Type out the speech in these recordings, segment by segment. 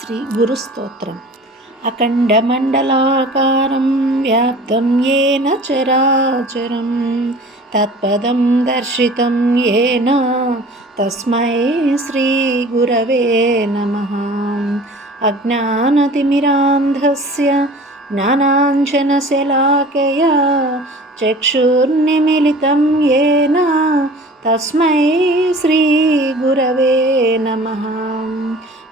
శ్రీ గురుస్తోత్రం అఖండమండలాకారం వ్యాప్తం ఏన చరాచరం. తత్పదం దర్శితం ఏన తస్మై శ్రీ గురవే నమ. అజ్ఞానతిమిరాంధస్య జ్ఞానాంజనశలాకయ చక్షుర్నిమిలితం ఏన తస్మై శ్రీ గురవే నమ.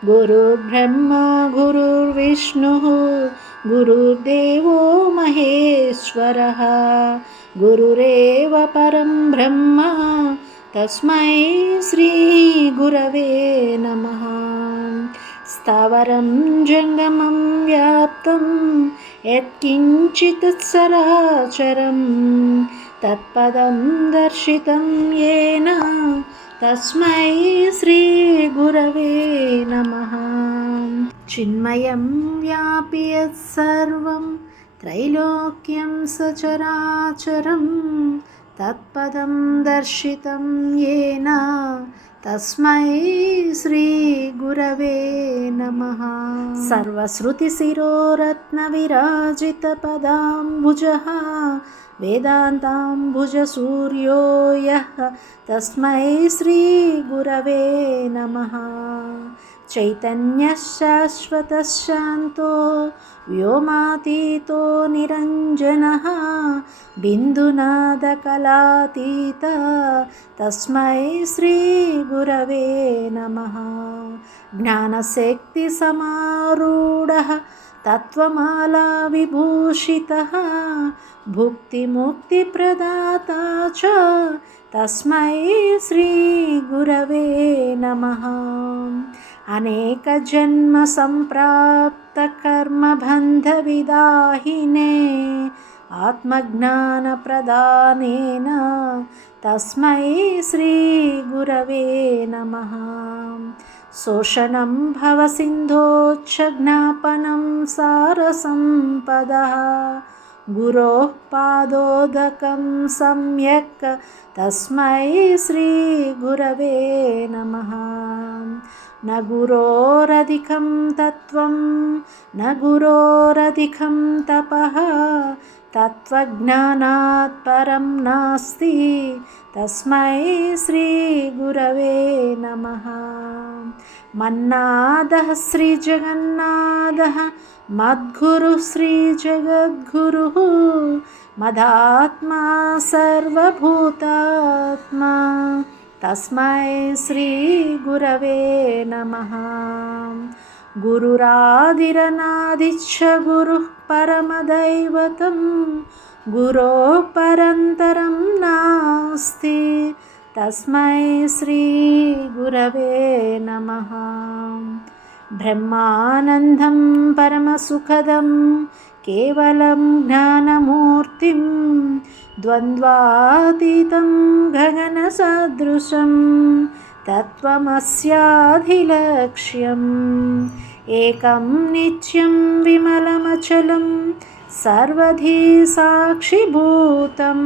गुरुर्ब्रह्मा गुरुर्विष्णुः गुरुर्देवो महेश्वरः गुरुरेव परं ब्रह्म तस्मै श्रीगुरवे नमः स्थावरं जङ्गमं व्याप्तं यत्किञ्चित् सराचरं तत्पदं दर्शितं येन తస్మై శ్రీ గురవే నమ. చిన్మయం వ్యాపి సర్వం త్రైలోక్యం సచరాచరం తత్పదం దర్శితం ఏనా तस्मै श्रीगुरवे नमः। सर्वश्रुतिशिरोरत्नविराजितपदाम्बुजः वेदान्ताम्बुजसूर्यो यः तस्मै श्रीगुरवे नमः चैतन्यः शाश्वतः शान्तो व्योमातीतो निरञ्जनः बिन्दुनादकलातीत तस्मै श्रीगुरवे नमः। ज्ञानशक्तिसमारूढः तत्त्वमालाविभूषितः भुक्तिमुक्तिप्रदाता च तस्मै श्रीगुरवे नमः अनेकजन्मसम्प्राप्तकर्मबन्धविदाहिने आत्मज्ञानप्रदानेन तस्मै श्रीगुरवे नमः। शोषणं भवसिन्धोच्छज्ञापनं सारसम्पदः गुरोः पादोदकं सम्यक् तस्मै श्रीगुरवे नमः। न गुरोरधिकं तत्त्वं न गुरोरधिकं तपः। तत्त्वज्ञानात् परं नास्ति। तस्मै श्रीगुरवे नमः मन्नादः श्रीजगन्नादः मद्गुरुः श्रीजगद्गुरुः मदात्मा सर्वभूतात्मा। तस्मै श्रीगुरवे नमः। गुरुरादिरनादिच्छ गुरुः परमदैवतं गुरोः परन्तरं नास्ति तस्मै श्रीगुरवे नमः। ब्रह्मानन्दं परमसुखदं केवलं ज्ञानमूर्तिं द्वन्द्वातीतं गगनसदृशं तत्त्वमस्याधिलक्ष्यम्। एकं नित्यं विमलमचलं सर्वधी साक्षिभूतं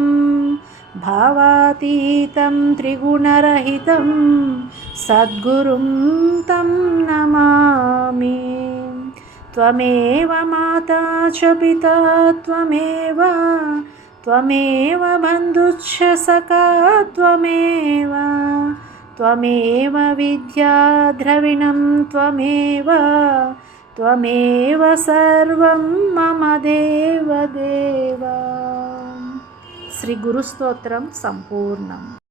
भावातीतं त्रिगुणरहितं सद्गुरुं तं नमामि त्वमेव माता च पिता त्वमेव त्वमेव बन्धुश्च सखा त्वमेव त्वमेव विद्याद्रविणं त्वमेव त्वमेव सर्वं मम देवदेव శ్రీ గురుస్తోత్రం సంపూర్ణం.